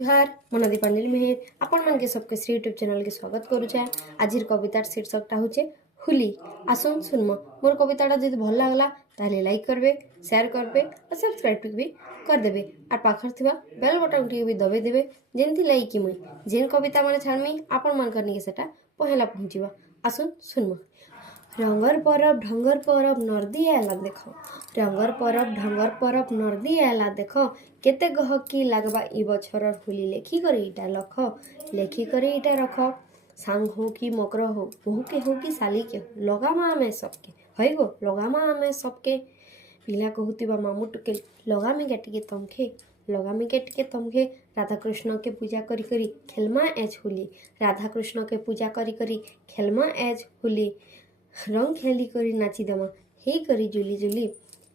जुहार मो नदी पांडिल मेहर आपण मन के सबके श्री यूट्यूब चैनल के स्वागत करुचे। आज कवितार शीर्षकटा होचे होली। आसुन सुनम मोर कविताटा जदि भल लागला ताहले लाइक करबे, शेयर करबे और सब्सक्राइब भी कर देबे और पाखर थिबा बेल बटन टी भी दबे देबे जेंति लाइक कि मुई जेन कविता माने छाड़मी आपण मन करनी के सेटा पहला पहुंचीबा। आसुन सुनम रंगर परब ढंगर परब नर्दी आला देख रंगर परब ढंगर परब नर्दी आला देख केते गहकी लागबा इ बछर होली लेखी करी इटा लख लेखी करी इटा रख सांग हो कि मकर हो बहु के हो कि साली के हो लगामा आमे सबके है गो लगामा आमे सबके पिला कहूतिबा मामू टुके लगामी के तमखे लगामी के तमखे राधा कृष्ण के पूजा करी करी खेलमा एज होली राधा कृष्ण के पूजा करी करी खेलमा एज होली रंग खेली करी नाची देमा हे करी जुली जुली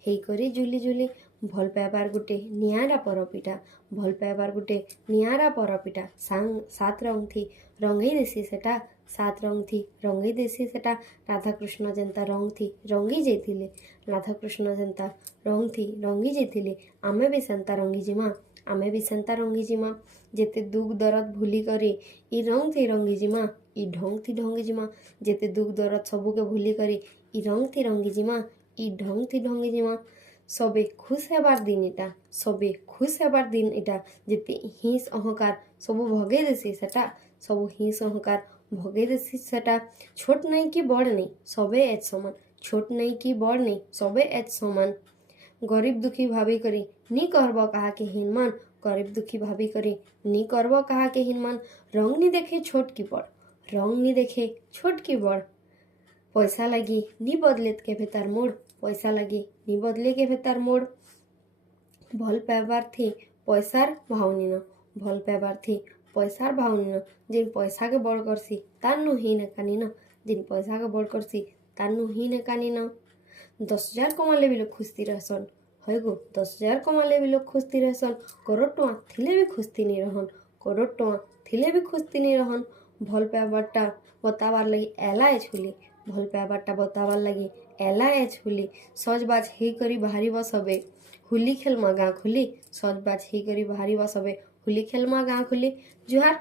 हे करी जुली जुली भल पाइबार गुटे नियारा परपिटा भल पाइबार गुटे नियारा परपिटा सांग सात रंग थी रंगई देसी सेटा सात रंग थी रंगई देसी सेटा राधा कृष्ण जेंता रंग थी रंगी जाइथिले राधा कृष्ण जेंता रंग थी रंगी जाइथिले आमे भी सेंता रंगी जिमा आमे भी सेंता रंगी जिमा जेते दुख दरद भूली करी इ रंग थी रंगी जिमा इ ढंग थी ढंगी जिमा जेते दुख दरद सबू के भूली करी इ रंग थी रंगी जिमा इ ढंग थी ढंगी जिमा सबे खुश हेबार दिन इटा सबे खुश हेबार दिन इटा जेते हिंस अहंकार सबू भगे देसी सेटा सबू हिंस अहंकार भगे देसी सेटा छोट नहीं कि बड़ नहीं सबे एज समान छोट नहीं कि बड़ नहीं सबे एज समान गरीब दुखी भाभी करी नी करब कहा के हिनमान गरीब दुखी भाभी करी नी करब कहा के हिनमान रंग नी देखे छोट की बड़ रंग नी देखे छोट की बड़ पैसा लगी नी बदलेत के भेतार मोड़ पैसा लगी नी बदले के भेतार मोड़ भल पाइबार थी पैसार भावनी न भल पाइबार थी पैसार भावनी न जिन पैसा के बड़ करसी तार नु ही ने कानी न जिन पैसा के बड़ करसी तार नु ही ने कानी न 10,000 कमाले भी लोग खुशती रहसन है गो 10,000 कमाले भी लोग खुशती रहसन करोड़ टुआ थिले भी खुशती नहीं रहन करोड़ टुआ थिले भी खुशती नहीं रहन भल पाइबारटा बताबार लगी एला एज होली भल पाइबारटा बताबार लगी एला एज होली सजबाज हे करी बाहरी बसबे होली खेलमा गाँ खुली सजबाज हे करी बाहरी बसबे होली खेलमा गाँ खुली जुहार।